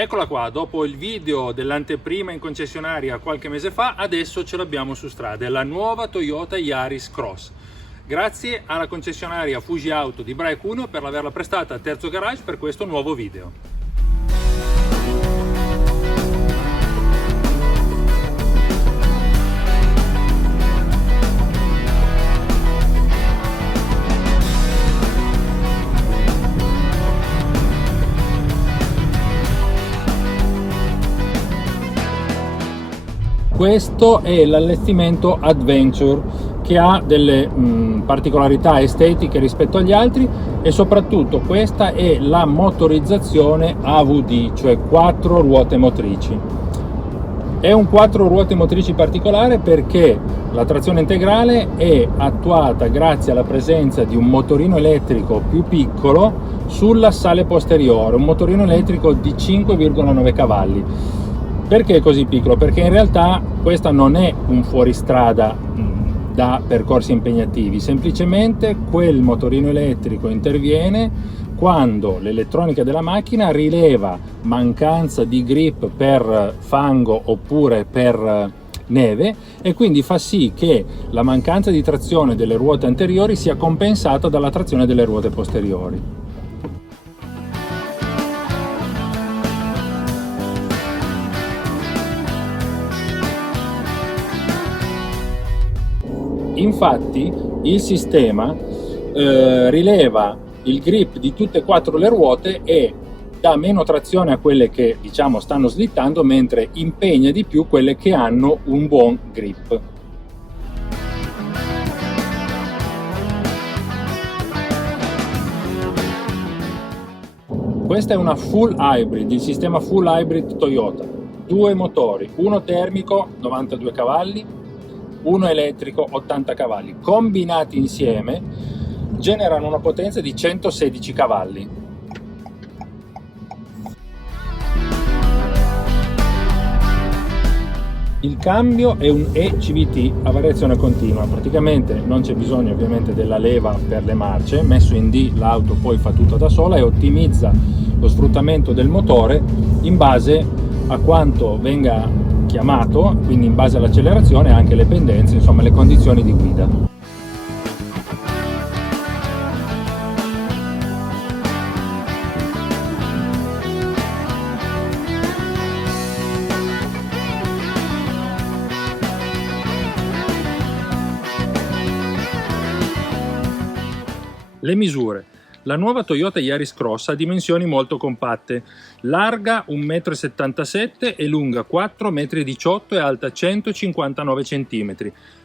Eccola qua, dopo il video dell'anteprima in concessionaria qualche mese fa, adesso ce l'abbiamo su strada, è la nuova Toyota Yaris Cross. Grazie alla concessionaria Fuji Auto di Brai Cuneo per averla prestata a Terzo Garage per questo nuovo video. Questo è l'allestimento Adventure, che ha delle particolarità estetiche rispetto agli altri, e soprattutto questa è la motorizzazione AVD, cioè 4 ruote motrici. È un 4 ruote motrici particolare perché la trazione integrale è attuata grazie alla presenza di un motorino elettrico più piccolo sull'assale posteriore, un motorino elettrico di 5,9 cavalli. Perché è così piccolo? Perché in realtà questa non è un fuoristrada da percorsi impegnativi, semplicemente quel motorino elettrico interviene quando l'elettronica della macchina rileva mancanza di grip per fango oppure per neve, e quindi fa sì che la mancanza di trazione delle ruote anteriori sia compensata dalla trazione delle ruote posteriori. Infatti il sistema rileva il grip di tutte e 4 le ruote e dà meno trazione a quelle che diciamo stanno slittando, mentre impegna di più quelle che hanno un buon grip. Questa è una full hybrid, il sistema full hybrid Toyota, 2 motori, uno termico 92 cavalli, uno elettrico 80 cavalli, combinati insieme generano una potenza di 116 cavalli. Il cambio è un ECVT a variazione continua, praticamente non c'è bisogno ovviamente della leva per le marce, messo in D l'auto poi fa tutto da sola e ottimizza lo sfruttamento del motore in base a quanto venga chiamato, quindi in base all'accelerazione e anche le pendenze, insomma le condizioni di guida. Le misure. La nuova Toyota Yaris Cross ha dimensioni molto compatte, larga 1,77 m e lunga 4,18 m e alta 159 cm.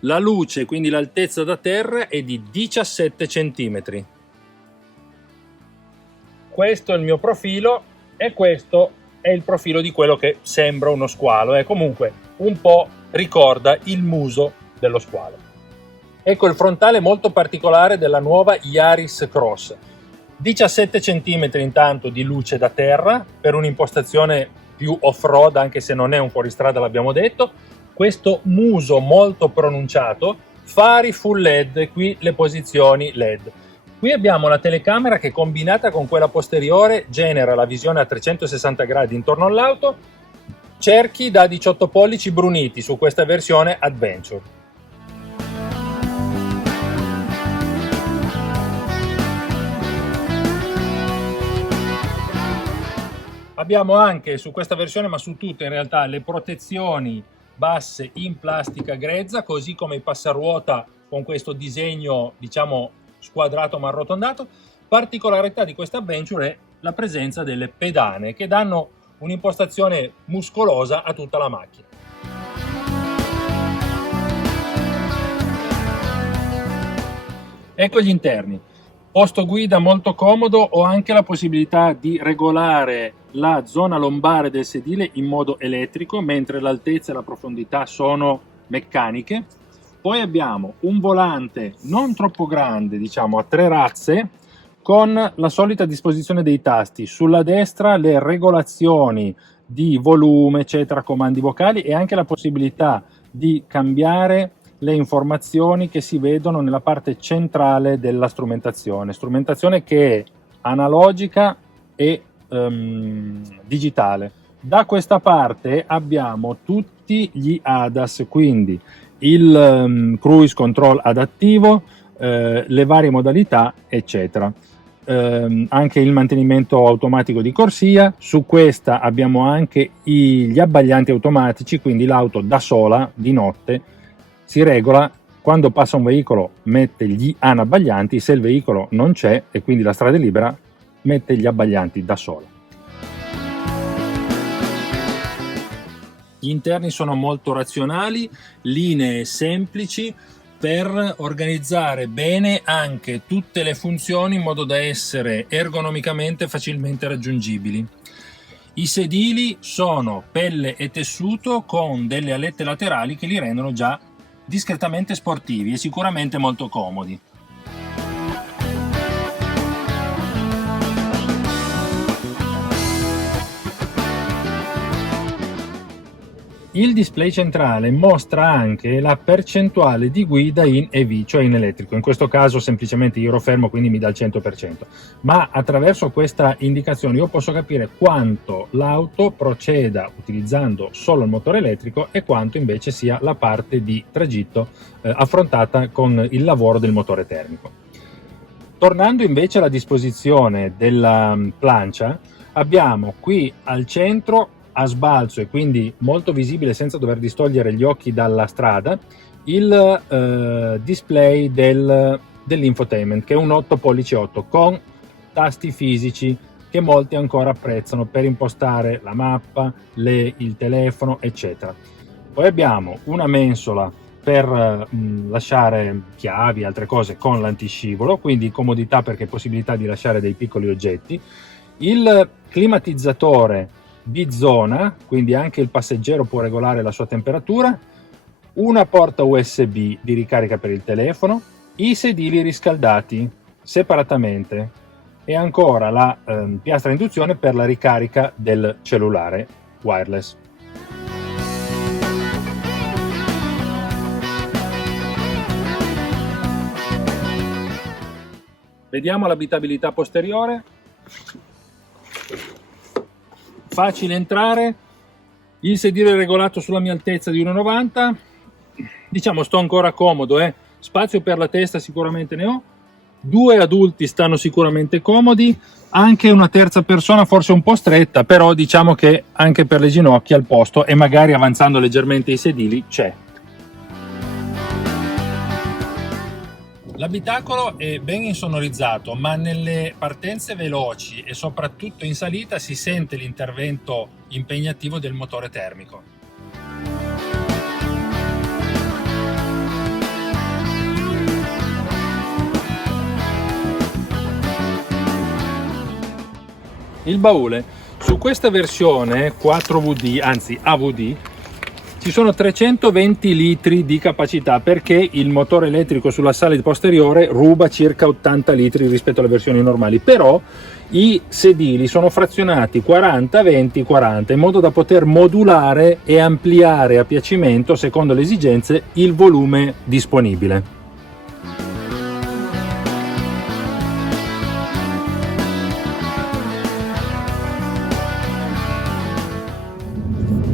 La luce, quindi l'altezza da terra, è di 17 cm. Questo è il mio profilo e questo è il profilo di quello che sembra uno squalo, comunque un po' ricorda il muso dello squalo. Ecco il frontale molto particolare della nuova Yaris Cross. 17 cm intanto di luce da terra per un'impostazione più off-road, anche se non è un fuoristrada, l'abbiamo detto. Questo muso molto pronunciato, fari full LED, qui le posizioni LED. Qui abbiamo la telecamera che, combinata con quella posteriore, genera la visione a 360 gradi intorno all'auto, cerchi da 18 pollici bruniti su questa versione Adventure. Abbiamo anche su questa versione, ma su tutte in realtà, le protezioni basse in plastica grezza, così come i passaruota con questo disegno diciamo squadrato ma arrotondato. Particolarità di questa Adventure è la presenza delle pedane, che danno un'impostazione muscolosa a tutta la macchina. Ecco gli interni. Posto guida molto comodo, ho anche la possibilità di regolare la zona lombare del sedile in modo elettrico, mentre l'altezza e la profondità sono meccaniche. Poi abbiamo un volante non troppo grande, diciamo a 3 razze, con la solita disposizione dei tasti. Sulla destra le regolazioni di volume, eccetera, comandi vocali, e anche la possibilità di cambiare le informazioni che si vedono nella parte centrale della strumentazione che è analogica e digitale. Da questa parte abbiamo tutti gli ADAS, quindi il cruise control adattivo, le varie modalità, eccetera. Anche il mantenimento automatico di corsia. Su questa abbiamo anche gli abbaglianti automatici, quindi l'auto da sola di notte si regola. Quando passa un veicolo mette gli anabbaglianti, se il veicolo non c'è e quindi la strada è libera, mette gli abbaglianti da sola. Gli interni sono molto razionali, linee semplici per organizzare bene anche tutte le funzioni in modo da essere ergonomicamente facilmente raggiungibili. I sedili sono pelle e tessuto con delle alette laterali che li rendono già discretamente sportivi e sicuramente molto comodi. Il display centrale mostra anche la percentuale di guida in EV, cioè in elettrico. In questo caso semplicemente io ero fermo, quindi mi dà il 100%. Ma attraverso questa indicazione io posso capire quanto l'auto proceda utilizzando solo il motore elettrico e quanto invece sia la parte di tragitto affrontata con il lavoro del motore termico. Tornando invece alla disposizione della plancia, abbiamo qui al centro, a sbalzo e quindi molto visibile senza dover distogliere gli occhi dalla strada, il display dell'infotainment, che è un 8x8 con tasti fisici che molti ancora apprezzano per impostare la mappa, il telefono, eccetera. Poi abbiamo una mensola per lasciare chiavi e altre cose con l'antiscivolo, quindi comodità perché possibilità di lasciare dei piccoli oggetti. Il climatizzatore bizona, quindi anche il passeggero può regolare la sua temperatura, una porta USB di ricarica per il telefono, i sedili riscaldati separatamente e ancora la piastra induzione per la ricarica del cellulare wireless. Vediamo l'abitabilità posteriore. Facile entrare, il sedile è regolato sulla mia altezza di 1,90 m, diciamo sto ancora comodo, spazio per la testa sicuramente ne ho, 2 adulti stanno sicuramente comodi, anche una terza persona forse un po' stretta, però diciamo che anche per le ginocchia al posto e magari avanzando leggermente i sedili c'è. L'abitacolo è ben insonorizzato, ma nelle partenze veloci e soprattutto in salita si sente l'intervento impegnativo del motore termico. Il baule. Su questa versione 4VD, anzi AVD, ci sono 320 litri di capacità perché il motore elettrico sulla sala posteriore ruba circa 80 litri rispetto alle versioni normali, però i sedili sono frazionati 40, 20, 40 in modo da poter modulare e ampliare a piacimento secondo le esigenze il volume disponibile.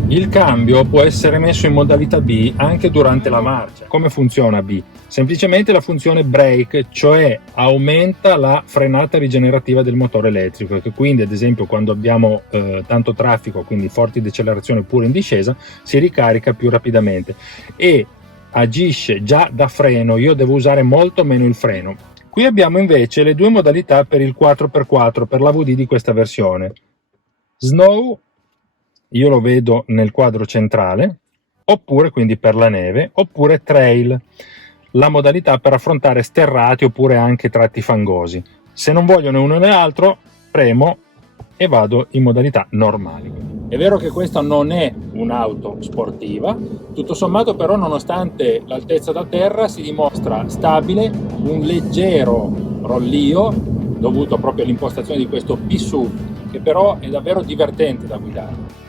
Il cambio può essere messo in modalità B anche durante la marcia. Come funziona B? Semplicemente la funzione brake, cioè aumenta la frenata rigenerativa del motore elettrico, che quindi ad esempio quando abbiamo tanto traffico, quindi forti decelerazioni pure in discesa, si ricarica più rapidamente e agisce già da freno. Io devo usare molto meno il freno. Qui abbiamo invece le due modalità per il 4x4 per l'AVD di questa versione. Snow, io lo vedo nel quadro centrale, oppure quindi per la neve, oppure trail, la modalità per affrontare sterrati oppure anche tratti fangosi. Se non voglio né uno né l'altro, premo e vado in modalità normali. È vero che questa non è un'auto sportiva, tutto sommato però nonostante l'altezza da terra si dimostra stabile, un leggero rollio dovuto proprio all'impostazione di questo B-SUV, che però è davvero divertente da guidare.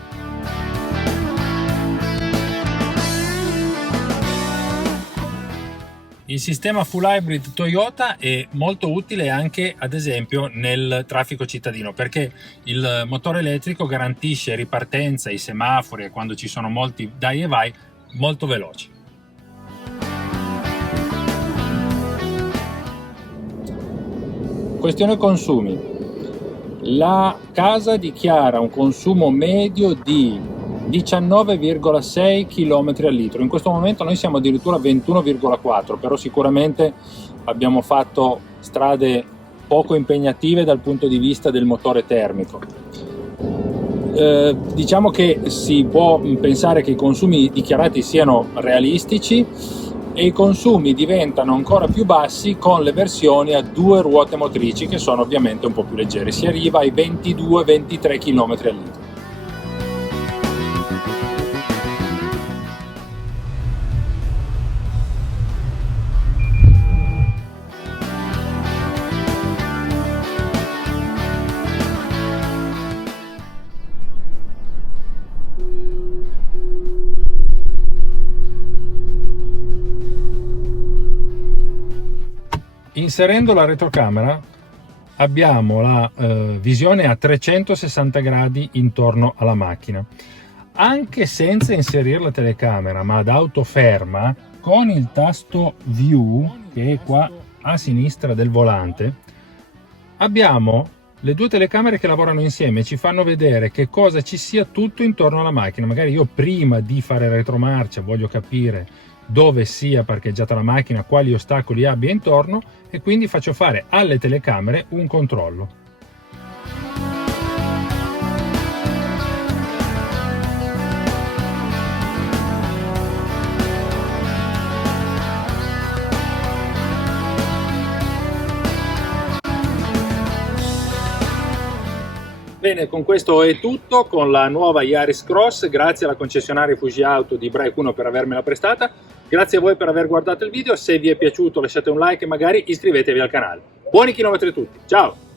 Il sistema full hybrid Toyota è molto utile anche ad esempio nel traffico cittadino, perché il motore elettrico garantisce ripartenza, i semafori e quando ci sono molti dai e vai molto veloci. Questione consumi. La casa dichiara un consumo medio di 19,6 km al litro. In questo momento noi siamo addirittura a 21,4, però sicuramente abbiamo fatto strade poco impegnative dal punto di vista del motore termico. Diciamo che si può pensare che i consumi dichiarati siano realistici e i consumi diventano ancora più bassi con le versioni a 2 ruote motrici, che sono ovviamente un po' più leggere. Si arriva ai 22-23 km al litro. Inserendo la retrocamera abbiamo la visione a 360 gradi intorno alla macchina. Anche senza inserire la telecamera, ma ad autoferma, con il tasto View, che è qua a sinistra del volante, abbiamo le due telecamere che lavorano insieme e ci fanno vedere che cosa ci sia tutto intorno alla macchina. Magari io prima di fare retromarcia voglio capire dove sia parcheggiata la macchina, quali ostacoli abbia intorno, e quindi faccio fare alle telecamere un controllo. Bene, con questo è tutto con la nuova Yaris Cross. Grazie alla concessionaria Fuji Auto di Braekuno per avermela prestata. Grazie a voi per aver guardato il video. Se vi è piaciuto lasciate un like e magari iscrivetevi al canale. Buoni chilometri a tutti, ciao!